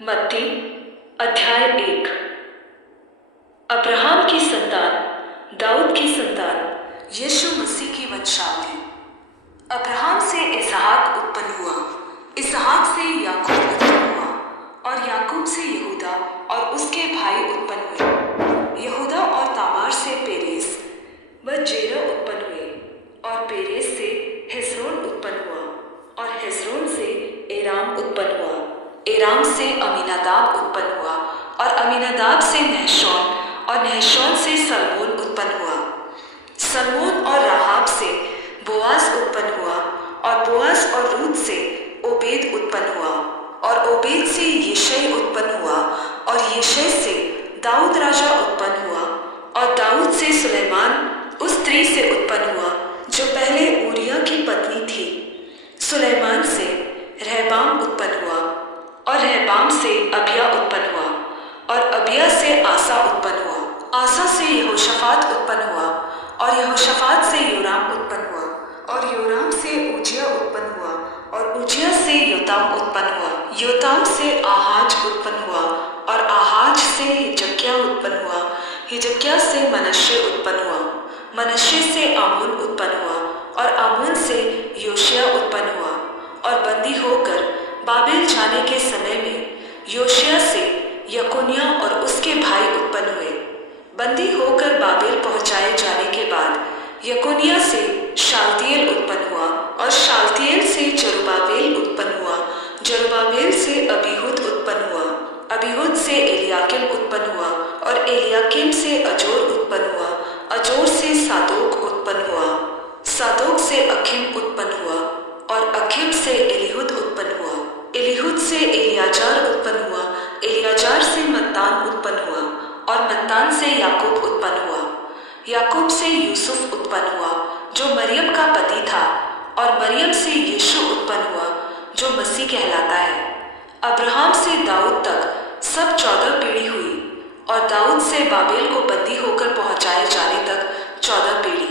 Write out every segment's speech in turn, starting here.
मत्ती अध्याय 1। अब्राहम की संतान, दाऊद की संतान, यीशु मसीह की वंशावली। अब्राहम से इसहाक उत्पन्न हुआ, इसहाक से याकूब उत्पन्न हुआ, और याकूब से यहूदा और उसके भाई उत्पन्न हुए। यहूदा और तामार से पेरेस व जेरह उत्पन्न हुए, और पेरेस से हेस्रोन उत्पन्न हुआ, और हेस्रोन से एराम उत्पन्न हुआ। एराम से अमीनादाब उत्पन्न हुआ, और अमीनादाब से नहशोन, और नहशोन से सलमोन उत्पन्न हुआ। सलमोन और राहाब से बोआज उत्पन्न हुआ, और बोआज और रूत से ओबेद उत्पन्न हुआ, और ओबेद से यिशै उत्पन्न हुआ, और यिशै से दाऊद राजा उत्पन्न हुआ, और दाऊद से सुलैमान उस स्त्री से उत्पन्न हुआ जो पहले ऊरिया की पत्नी थी। सुलैमान से रहबाम उत्पन्न हुआ, और रहबाम से अबिया उत्पन्न हुआ, और अबिया से आसा उत्पन्न हुआ। आसा से यहोशाफात उत्पन्न हुआ, और यहोशाफात से योराम उत्पन्न हुआ, और योराम से उजिया उत्पन्न हुआ, और उजिया से योताम उत्पन्न हुआ। योताम से आहाज उत्पन्न हुआ, और आहाज से हिजकिय्याह उत्पन्न हुआ। हिजकिय्याह से मनश्शे उत्पन्न हुआ, मनश्शे से आमोन उत्पन्न हुआ, और आमोन से योशिय्याह उत्पन्न हुआ। और बंदी होकर बाबेल जाने के समय में योशिय्याह से यकोन्याह और उसके भाई उत्पन्न हुए। बंदी होकर बाबेल पहुंचाए जाने के बाद यकोन्याह से शालतिएल उत्पन्न हुआ, और शालतिएल से जरुब्बाबेल उत्पन्न हुआ। जरुब्बाबेल से अबीहूद उत्पन्न हुआ, अबीहूद से एलियाकीम उत्पन्न हुआ, और एलियाकीम से अजोर उत्पन्न हुआ। अजोर से सादोक उत्पन्न हुआ, सादोक से अखीम उत्पन्न हुआ, और अखीम से एलीहूद उत्पन्न हुआ। एलीहूद से एलियाजार उत्पन्न हुआ, एलियाजार से मत्तान उत्पन्न हुआ, और मत्तान से याकूब उत्पन्न हुआ। याकूब से यूसुफ उत्पन्न हुआ जो मरियम का पति था, और मरियम से यीशु उत्पन्न हुआ जो मसीह कहलाता है। अब्राहम से दाऊद तक सब 14 पीढ़ी हुई, और दाऊद से बाबेल को बंदी होकर पहुंचाए जाने तक 14 पीढ़ी,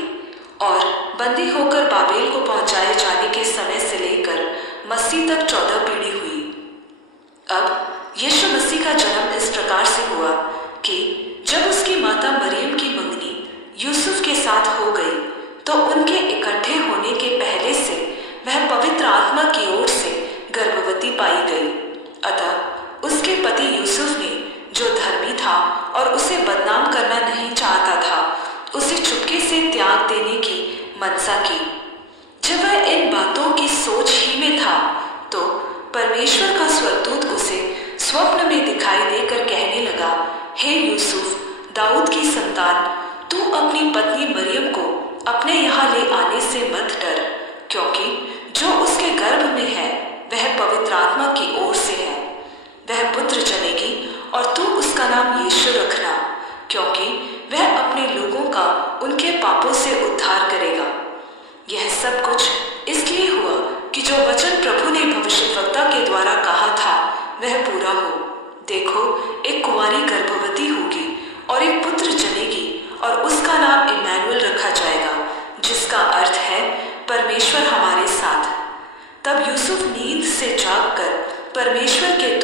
और बंदी होकर बाबेल को पहुंचाए जाने के समय से लेकर मसीह तक 14 पीढ़ी हुई। अब यीशु मसीह का जन्म इस प्रकार से हुआ कि जब उसकी माता मरियम की मंगनी यूसुफ के साथ हो गई, तो उनके इकट्ठे होने के पहले से वह पवित्र आत्मा की ओर से गर्भवती पाई गई। अतः उसके पति यूसुफ ने, जो धर्मी था और उसे बदनाम करना नहीं चाहता था, उसे चुपके से त्याग देने की मनसा की। जब वह इन बातों की सोच ही में था, तो परमेश्वर का स्वर्गदूत उसे स्वप्न में दिखाई देकर कहने लगा, हे यूसुफ, दाऊद की संतान, तू अपनी पत्नी मरियम को अपने यहाँ ले आने से मत डर, क्योंकि जो उसके गर्भ में है वह पवित्र आत्मा की ओर से है। वह पुत्र जनेगी, और तू उसका नाम यीशु रखना, क्योंकि वह अपने लोगों का उनके पापों से उद्धार करेगा। यह सब कुछ इसलिए हुआ कि जो वचन प्रभु ने भविष्यद्वक्ता के द्वारा कहा था वह पूरा हो। देखो, एक कुंवारी गर्भवती होगी और एक पुत्र जनेगी, और उसका नाम इम्मानुएल रखा जाएगा, जिसका अर्थ है परमेश्वर हमारे साथ। तब यूसुफ नींद से जागकर परमेश्वर के